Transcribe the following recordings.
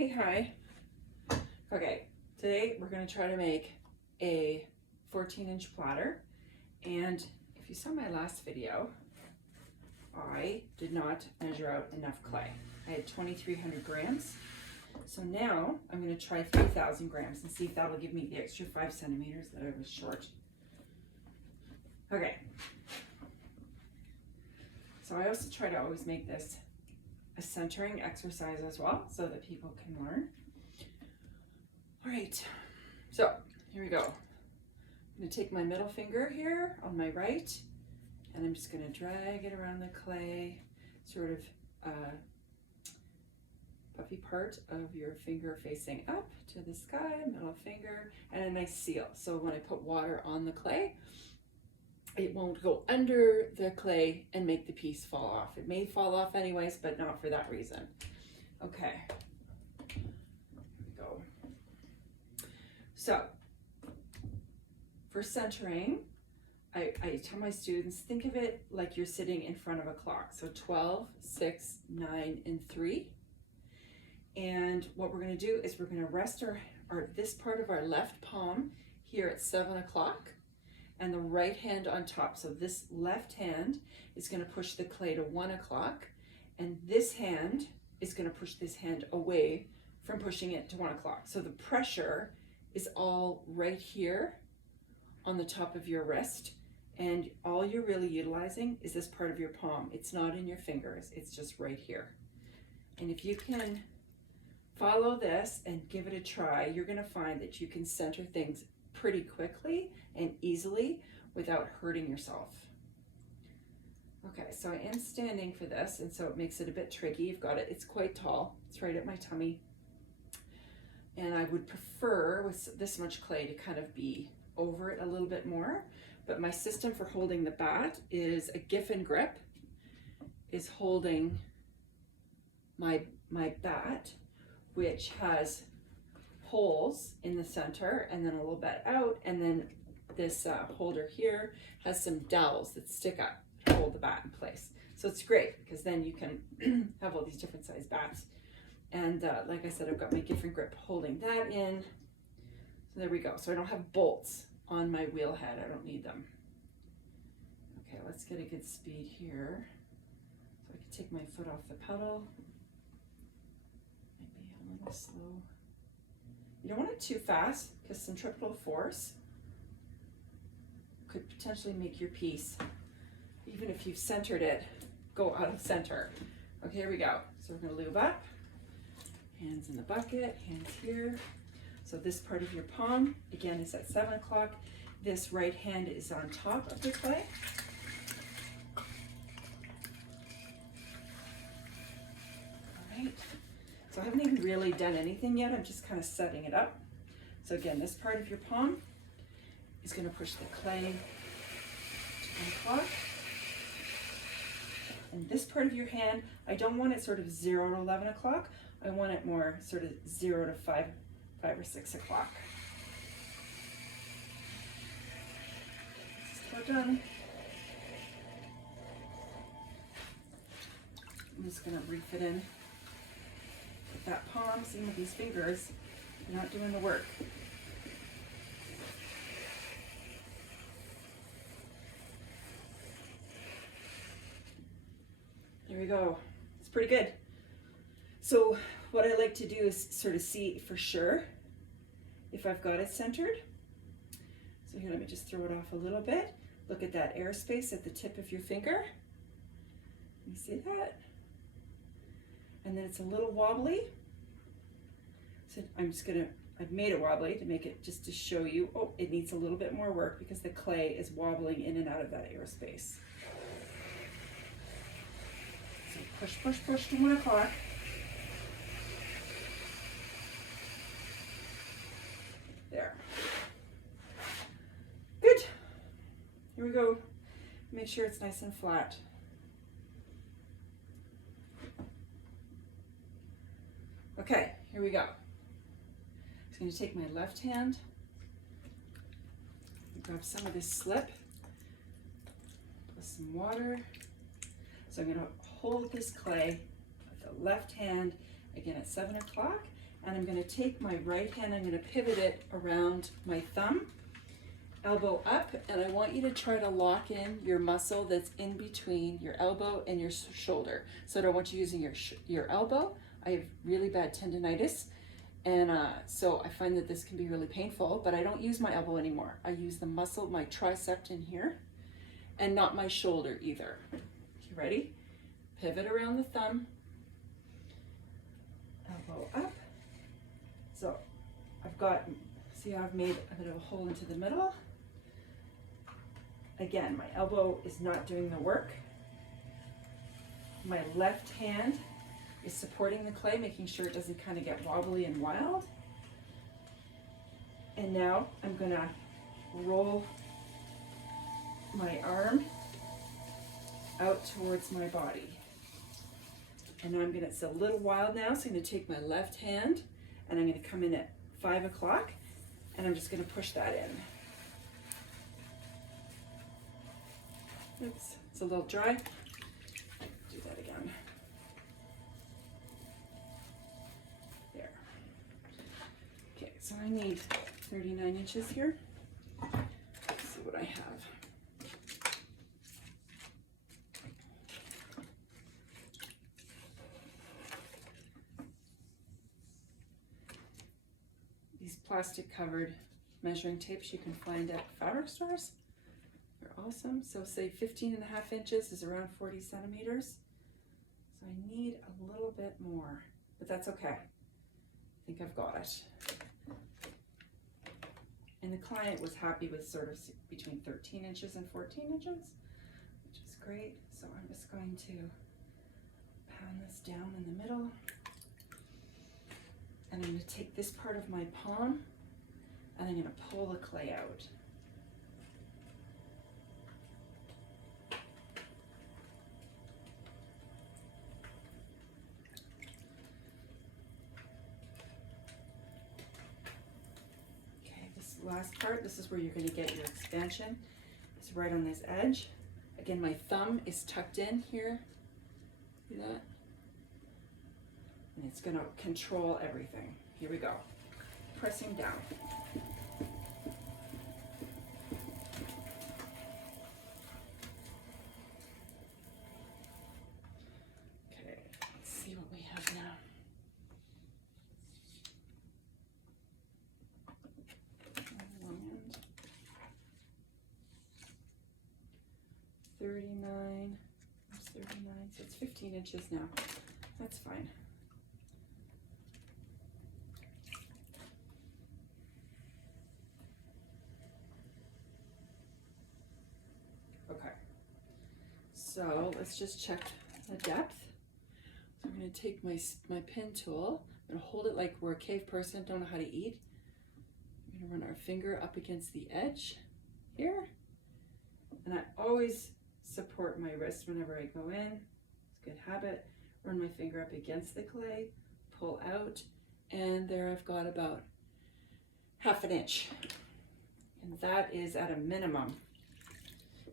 Hey, hi. Okay, today we're going to try to make a 14-inch platter. And if you saw my last video, I did not measure out enough clay. I had 2,300 grams. So now I'm going to try 3,000 grams and see if that'll give me the extra 5 centimeters that I was short. Okay. So I also try to always make this a centering exercise as well so that people can learn. All right, so here we go. I'm going to take my middle finger here on my right, and I'm just going to drag it around the clay, sort of puffy part of your finger facing up to the sky, middle finger, and a nice seal. So when I put water on the clay, it won't go under the clay and make the piece fall off. It may fall off anyways, but not for that reason. Okay, here we go. So for centering, I tell my students, think of it like you're sitting in front of a clock. So 12, 6, 9, and 3. And what we're going to do is we're going to rest this part of our left palm here at 7 o'clock. And the right hand on top. So this left hand is going to push the clay to 1 o'clock, and this hand is going to push this hand away from pushing it to 1 o'clock. So the pressure is all right here on the top of your wrist, and all you're really utilizing is this part of your palm. It's not in your fingers, it's just right here. And if you can follow this and give it a try, you're going to find that you can center things pretty quickly and easily without hurting yourself. Okay, so I am standing for this, and so it makes it a bit tricky. You've got it, it's quite tall, it's right at my tummy. And I would prefer with this much clay to kind of be over it a little bit more, but my system for holding the bat is a Giffen grip, is holding my bat, which has holes in the center and then a little bit out, and then this holder here has some dowels that stick up to hold the bat in place. So it's great because then you can have all these different size bats. And like I said, I've got my Giffen grip holding that in. So there we go. So I don't have bolts on my wheel head. I don't need them. Okay, let's get a good speed here. So I can take my foot off the pedal. Might be a little slow. You don't want it too fast because centripetal force could potentially make your piece, even if you've centered it, go out of center. Okay, here we go. So we're going to lube up. Hands in the bucket, hands here. So this part of your palm, again, is at 7 o'clock. This right hand is on top of the clay. All right. So I haven't even really done anything yet. I'm just kind of setting it up. So again, this part of your palm is going to push the clay to 1 o'clock. And this part of your hand, I don't want it sort of 0 to 11 o'clock. I want it more sort of 0 to 5 or 6 o'clock. This is all done. I'm just going to reef it in. That palm, same with these fingers, you're not doing the work. There we go. It's pretty good. So what I like to do is sort of see for sure if I've got it centered. So here, let me just throw it off a little bit. Look at that airspace at the tip of your finger. You see that? And then it's a little wobbly. So I've made it wobbly to make it just to show you, oh, it needs a little bit more work because the clay is wobbling in and out of that airspace. So push, push, push to 1 o'clock. There. Good. Here we go. Make sure it's nice and flat. Okay, here we go. I'm just going to take my left hand, grab some of this slip, plus some water. So I'm going to hold this clay with the left hand again at 7 o'clock, And I'm going to take my right hand, I'm going to pivot it around my thumb, elbow up, and I want you to try to lock in your muscle that's in between your elbow and your shoulder. So I don't want you using your elbow. I have really bad tendonitis, and so I find that this can be really painful, but I don't use my elbow anymore. I use the muscle, my tricep in here, and not my shoulder either. You ready? Pivot around the thumb, elbow up. So I've got, see how I've made a bit of a hole into the middle? Again, my elbow is not doing the work. My left hand is supporting the clay, making sure it doesn't kind of get wobbly and wild. And now I'm gonna roll my arm out towards my body. And now it's a little wild now, so I'm gonna take my left hand and I'm gonna come in at 5 o'clock and I'm just gonna push that in. Oops, it's a little dry. Do that again. There. Okay, so I need 39 inches here. Let's see what I have. These plastic covered measuring tapes you can find at fabric stores. They're awesome. So say 15.5 inches is around 40 centimeters. So I need a little bit more, but that's okay. I think I've got it. And the client was happy with sort of between 13 inches and 14 inches, which is great. So I'm just going to pound this down in the middle. And I'm going to take this part of my palm and I'm going to pull the clay out. Okay, this last part, this is where you're going to get your expansion. It's right on this edge. Again, my thumb is tucked in here. See that? And it's going to control everything. Here we go. Pressing down. Okay, let's see what we have now. Long end. 39. There's 39. So it's 15 inches now. That's fine. So let's just check the depth. So I'm going to take my pin tool. I'm going to hold it like we're a cave person, don't know how to eat. I'm going to run our finger up against the edge here. And I always support my wrist whenever I go in. It's a good habit. Run my finger up against the clay, pull out, and there I've got about 1/2 inch. And that is at a minimum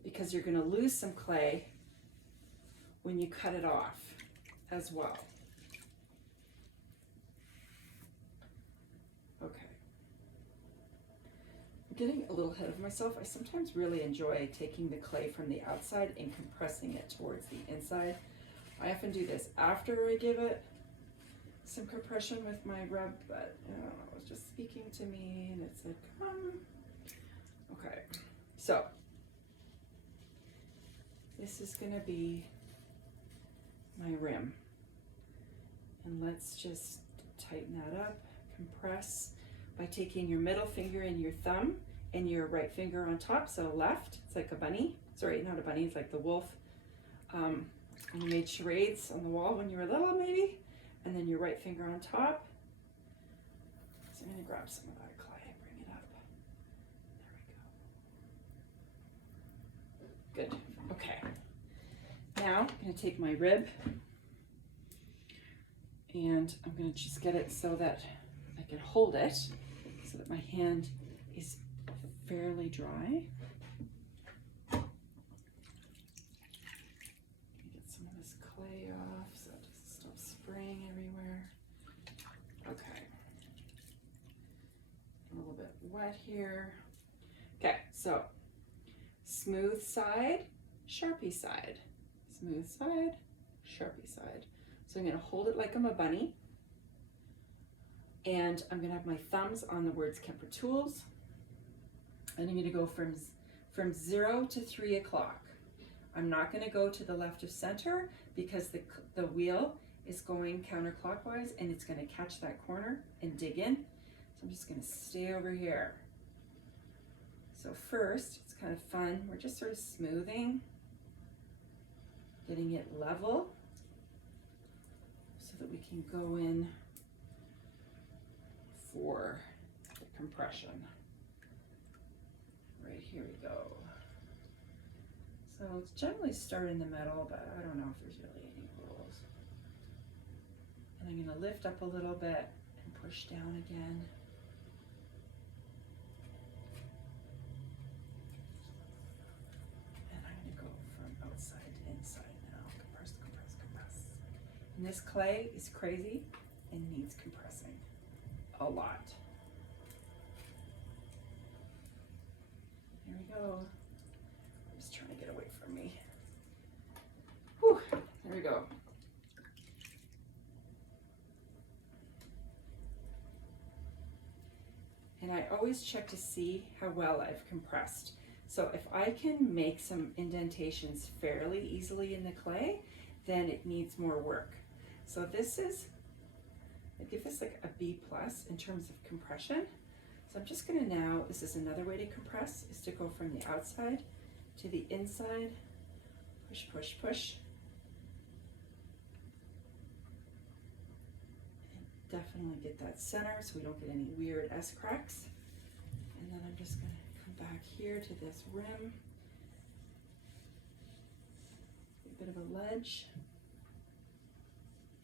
because you're going to lose some clay when you cut it off as well. Okay. I'm getting a little ahead of myself. I sometimes really enjoy taking the clay from the outside and compressing it towards the inside. I often do this after I give it some compression with my rub, but I don't know, it was just speaking to me and it said, come. Okay, so this is gonna be my rim. And let's just tighten that up, compress by taking your middle finger and your thumb and your right finger on top, so left, it's like a bunny. Sorry, not a bunny, it's like the wolf. And you made charades on the wall when you were little maybe, and then your right finger on top. So I'm gonna grab some of that clay and bring it up. There we go. Good, okay. Now I'm going to take my rib and I'm going to just get it so that I can hold it so that my hand is fairly dry. Get some of this clay off so it doesn't stop spraying everywhere. Okay. that here. Okay, so smooth side, Sharpie side. Smooth side, Sharpie side. So I'm gonna hold it like I'm a bunny. And I'm gonna have my thumbs on the words Kemper Tools. And I'm gonna go from 0 to 3 o'clock. I'm not gonna go to the left of center because the wheel is going counterclockwise and it's gonna catch that corner and dig in. So I'm just gonna stay over here. So first, it's kind of fun. We're just sort of smoothing, getting it level so that we can go in for the compression. Right, here we go. So it's generally start in the middle, but I don't know if there's really any rules. And I'm gonna lift up a little bit and push down again. And I'm gonna go from outside to inside now. Compress, compress, compress. And this clay is crazy and needs compressing a lot. There we go. I'm just trying to get away from me. Whew, there we go. And I always check to see how well I've compressed. So if I can make some indentations fairly easily in the clay, then it needs more work. So this is, I give this like a B+ in terms of compression. So I'm just gonna now, this is another way to compress, is to go from the outside to the inside, push, push, push. And definitely get that center so we don't get any weird S cracks. And then I'm just gonna come back here to this rim. A bit of a ledge.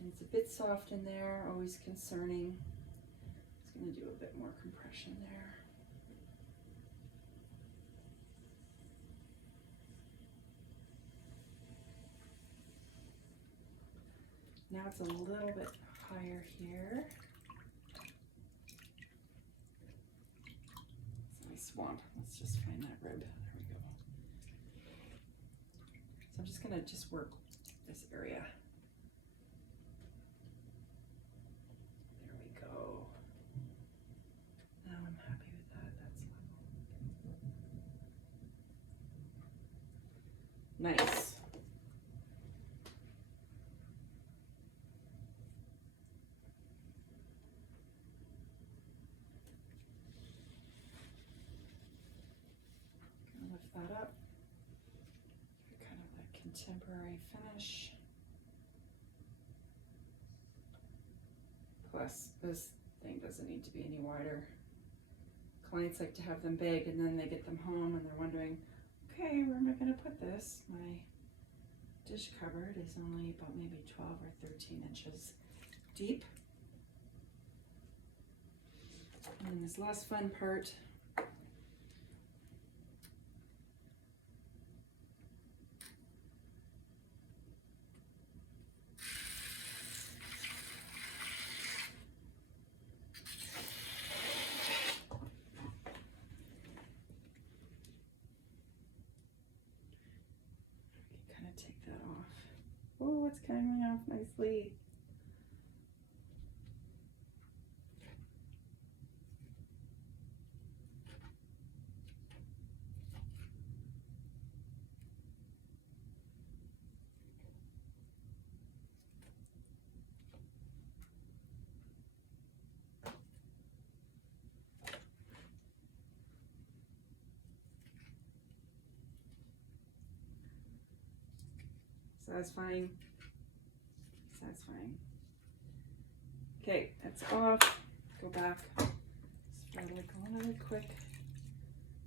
And it's a bit soft in there, always concerning. Just gonna do a bit more compression there. Now it's a little bit higher here. It's a nice swamp. Let's just find that rib. There we go. So I'm just gonna work this area. There we go. Now I'm happy with that. That's level. Nice. That up. Kind of a contemporary finish. Plus, this thing doesn't need to be any wider. Clients like to have them big and then they get them home and they're wondering, okay, where am I going to put this? My dish cupboard is only about maybe 12 or 13 inches deep. And this last fun part, take that off. Oh, it's coming off nicely. Satisfying. Satisfying. Okay, that's off. Go back. Just like another quick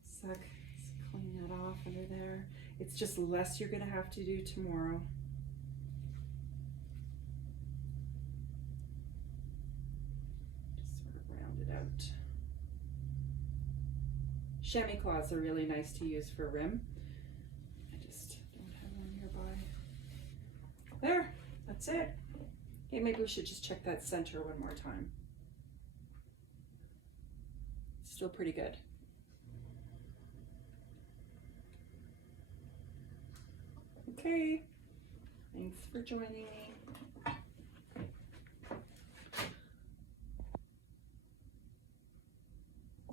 suck. Just clean that off under there. It's just less you're gonna have to do tomorrow. Just sort of round it out. Chamois cloths are really nice to use for rim. There, that's it. Okay, maybe we should just check that center one more time. still pretty good. Okay, thanks for joining me.